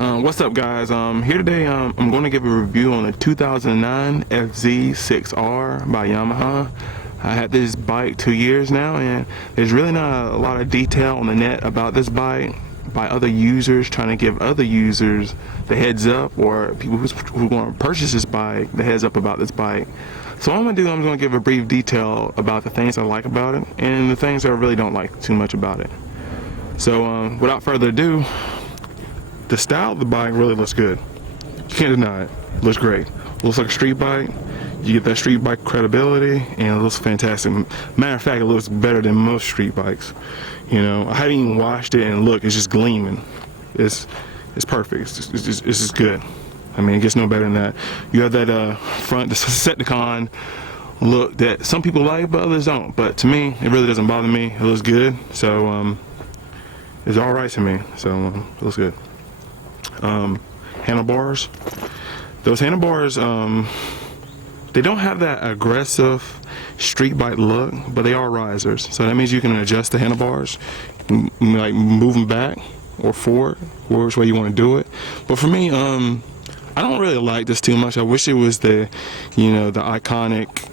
What's up, guys? Here today, I'm going to give a review on the 2009 FZ6R by Yamaha. I had this bike 2 years now, and there's really not a lot of detail on the net about this bike by other users trying to give other users the heads up, or people who are going to purchase this bike the heads up about this bike. So what I'm going to do, I'm going to give a brief detail about the things I like about it and the things I really don't like too much about it. So without further ado, the style of the bike really looks good. You can't deny it. It looks great. It looks like a street bike. You get that street bike credibility, and it looks fantastic. Matter of fact, it looks better than most street bikes. You know, I haven't even washed it, and look, it's just gleaming. It's perfect. It's just good. I mean, it gets no better than that. You have that front Decepticon look that some people like, but others don't. But to me, it really doesn't bother me. It looks good, so it's all right to me. So it looks good. Handlebars. Those handlebars, they don't have that aggressive street bike look, but they are risers. So that means you can adjust the handlebars, like move them back or forward, which way you want to do it. But for me, I don't really like this too much. I wish it was the, the iconic,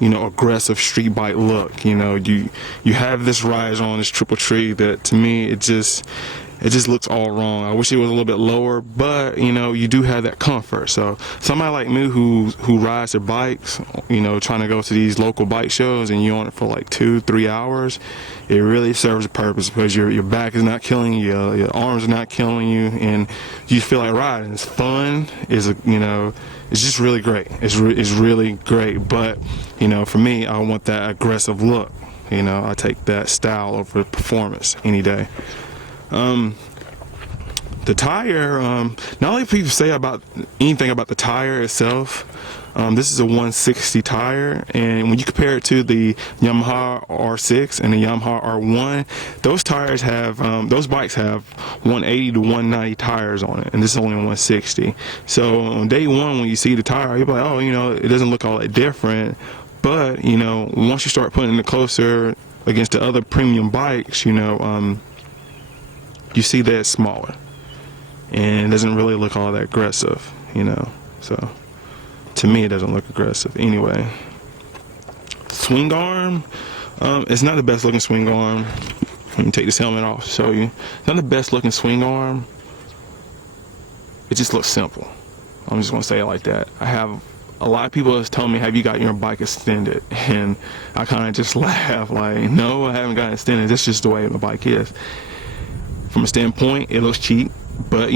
aggressive street bike look. You have this riser on this triple tree that, to me, it just looks all wrong. I wish it was a little bit lower, but you do have that comfort. So somebody like me who rides their bikes, trying to go to these local bike shows, and you're on it for like 2-3 hours, it really serves a purpose, because your back is not killing you, your arms are not killing you, and you feel like riding. It's fun. It's just really great. It's really great. But for me, I want that aggressive look. I take that style over performance any day. The tire, not only people say about anything about the tire itself. This is a 160 tire, and when you compare it to the Yamaha R6 and the Yamaha R1, those tires have, those bikes have 180 to 190 tires on it, and this is only 160. So on day one, when you see the tire, you're like, oh, it doesn't look all that different. But once you start putting it closer against the other premium bikes, you see that it's smaller, and it doesn't really look all that aggressive, so to me it doesn't look aggressive anyway. Swing arm, it's not the best looking swing arm. Let me take this helmet off to show you. It's not the best looking swing arm. It just looks simple. I'm just gonna say it like that. I have a lot of people that's telling me, have you got your bike extended? And I kind of just laugh like, no, I haven't got it extended. That's just the way my bike is. From a standpoint, it looks cheap, but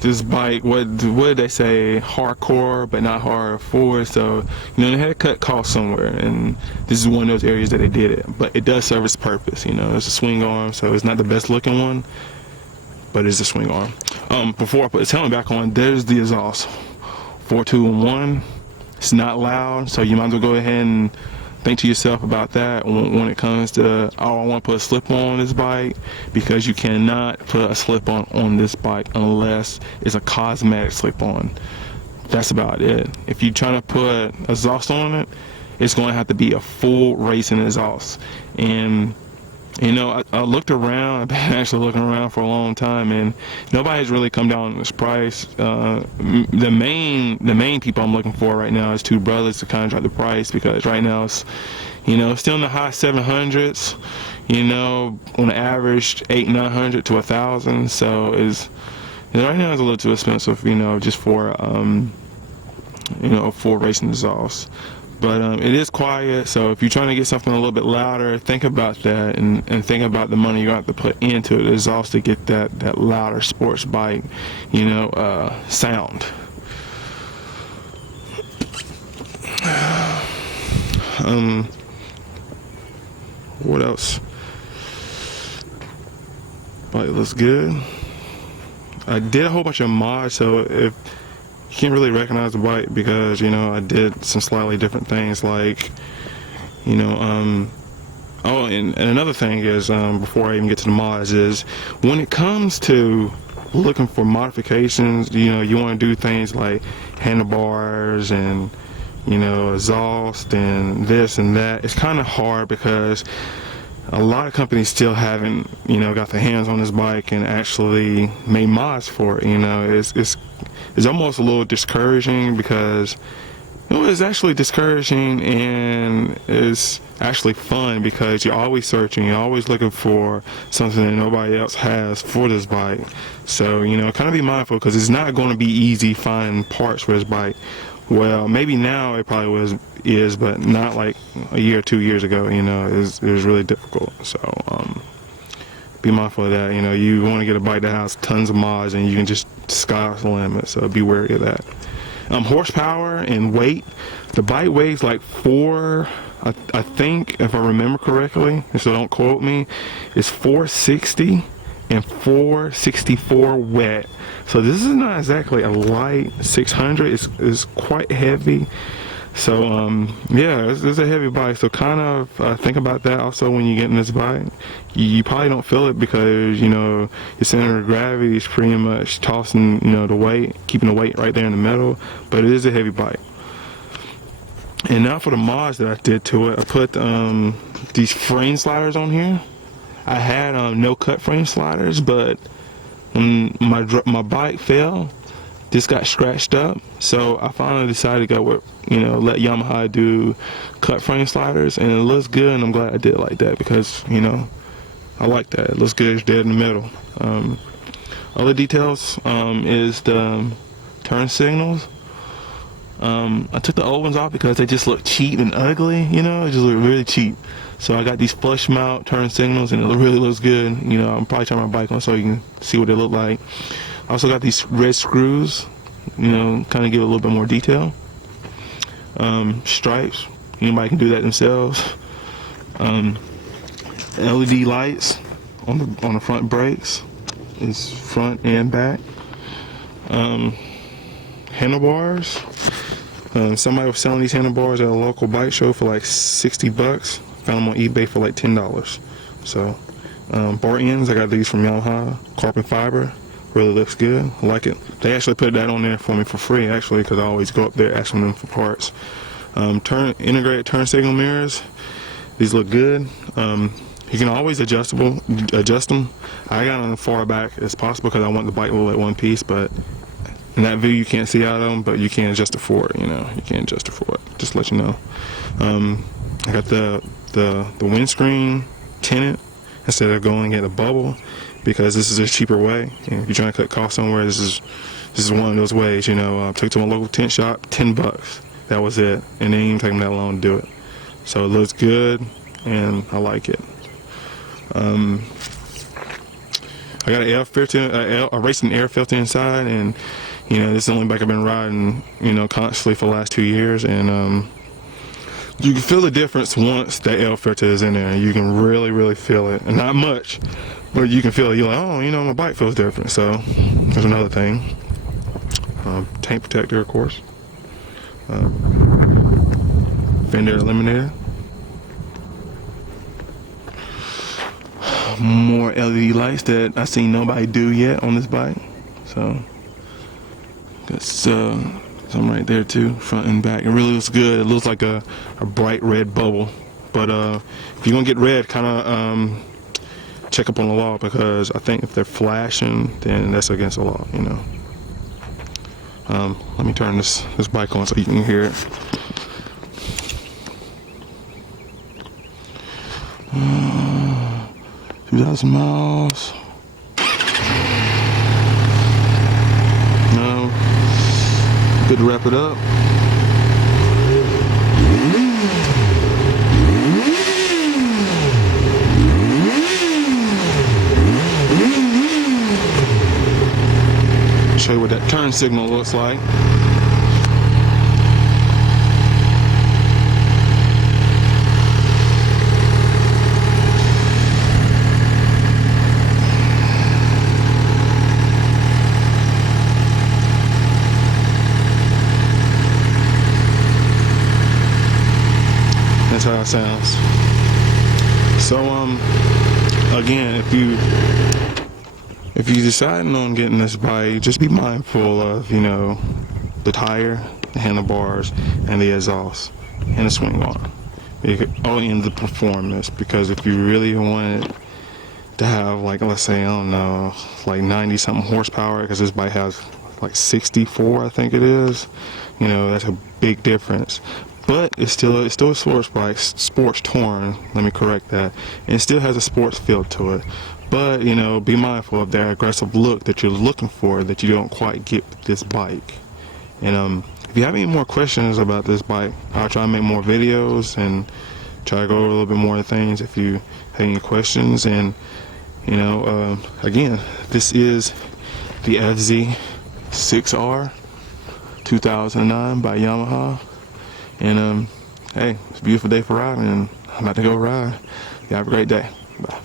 this bike, what did they say? Hardcore, but not hard forward. So they had to cut costs somewhere, and this is one of those areas that they did it. But it does serve its purpose. It's a swing arm, so it's not the best looking one, but it's a swing arm. Before I put this helmet back on, there's the exhaust. 4, 2, and 1. It's not loud, so you might as well go ahead and think to yourself about that when it comes to, oh, I want to put a slip-on on this bike, because you cannot put a slip-on on this bike unless it's a cosmetic slip-on. That's about it. If you're trying to put exhaust on it, it's going to have to be a full racing exhaust. And I looked around. I've been actually looking around for a long time, and nobody's really come down on this price. The main people I'm looking for right now is two brothers to kind of drop the price, because right now it's still in the high 700s. On average 800-900 to 1,000. So right now it's a little too expensive. Just for a full racing exhaust. But it is quiet, so if you're trying to get something a little bit louder, think about that, and think about the money you're going to have to put into the exhaust to get that louder sports bike, sound. What else? Bike looks good. I did a whole bunch of mods, so if you can't really recognize the bike, because I did some slightly different things, like oh, and another thing is, before I even get to the mods, is when it comes to looking for modifications, you want to do things like handlebars and exhaust and this and that. It's kind of hard, because a lot of companies still haven't, you know, got their hands on this bike and actually made mods for it. You know, it's almost a little discouraging because, you know, it's actually discouraging and it's actually fun because you're always searching, you're always looking for something that nobody else has for this bike. So, you know, kind of be mindful because it's not going to be easy finding parts for this bike. Well, maybe now it probably is, but not like a year or 2 years ago. You know, it was really difficult. So be mindful of that. You know, you want to get a bike that has tons of mods, and you can just sky's the limit. So be wary of that. Horsepower and weight. The bike weighs like I think, if I remember correctly, so don't quote me, it's 460 and 464 wet. So this is not exactly a light 600. It's quite heavy. So yeah, it's a heavy bike. So kind of think about that also when you get in this bike. You probably don't feel it because, you know, your center of gravity is pretty much tossing, you know, the weight, keeping the weight right there in the middle. But it is a heavy bike. And now for the mods that I did to it, I put these frame sliders on here. I had no cut frame sliders, but when my bike fell, this got scratched up. So I finally decided to go with, you know, let Yamaha do cut frame sliders, and it looks good. And I'm glad I did it like that because, you know, I like that. It looks good. It's dead in the middle. Other details is the turn signals. I took the old ones off because they just look cheap and ugly, you know, it just look really cheap. So I got these flush mount turn signals and it really looks good. You know, I'm probably turning my bike on so you can see what they look like. I also got these red screws, you know, kind of give it a little bit more detail. Stripes, anybody can do that themselves. LED lights on the front brakes, it's front and back. Handlebars. Somebody was selling these handlebars at a local bike show for like 60 bucks. Found them on eBay for like $10. So bar ends, I got these from Yamaha, carbon fiber. Really looks good. I like it. They actually put that on there for me for free actually because I always go up there asking them for parts. Integrated turn signal mirrors. These look good. You can always adjust them. I got them as far back as possible because I want the bike to look like one piece, but in that view you can't see out of them, but you can adjust it for it, you know. You can adjust it for it. Just to let you know. I got the windscreen tinted instead of going at a bubble because this is a cheaper way. And if you're trying to cut costs somewhere, this is one of those ways, you know. Took to my local tint shop, 10 bucks. That was it. And it didn't even take them that long to do it. So it looks good and I like it. I got an air filter, a racing air filter inside, and you know, this is the only bike I've been riding, you know, constantly for the last 2 years, and you can feel the difference once that air filter is in there. You can really feel it, and not much, but you can feel it. You're like, oh, you know, my bike feels different. So there's another thing. Tank protector, of course. Fender eliminator. More LED lights that I seen nobody do yet on this bike. So that's some right there too, front and back. It really looks good. It looks like a bright red bubble. But if you're gonna get red, kind of check up on the law because I think if they're flashing, then that's against the law, you know. Let me turn this bike on so you can hear it. 2,000 miles. No. Good to wrap it up. Show you what that turn signal looks like. That's how it sounds. So again, if you deciding on getting this bike, just be mindful of, you know, the tire, the handlebars, and the exhaust, and the swing arm. in the performance, because if you really wanted to have, like, let's say, I don't know, like 90 something horsepower, because this bike has like 64, I think it is, you know, that's a big difference. But it's still a sports bike, sports touring, let me correct that. And it still has a sports feel to it. But, you know, be mindful of that aggressive look that you're looking for that you don't quite get with this bike. And if you have any more questions about this bike, I'll try to make more videos and try to go over a little bit more things if you have any questions. And, you know, again, this is the FZ6R 2009 by Yamaha. And hey, it's a beautiful day for riding, and I'm about to go ride. You have a great day. Bye.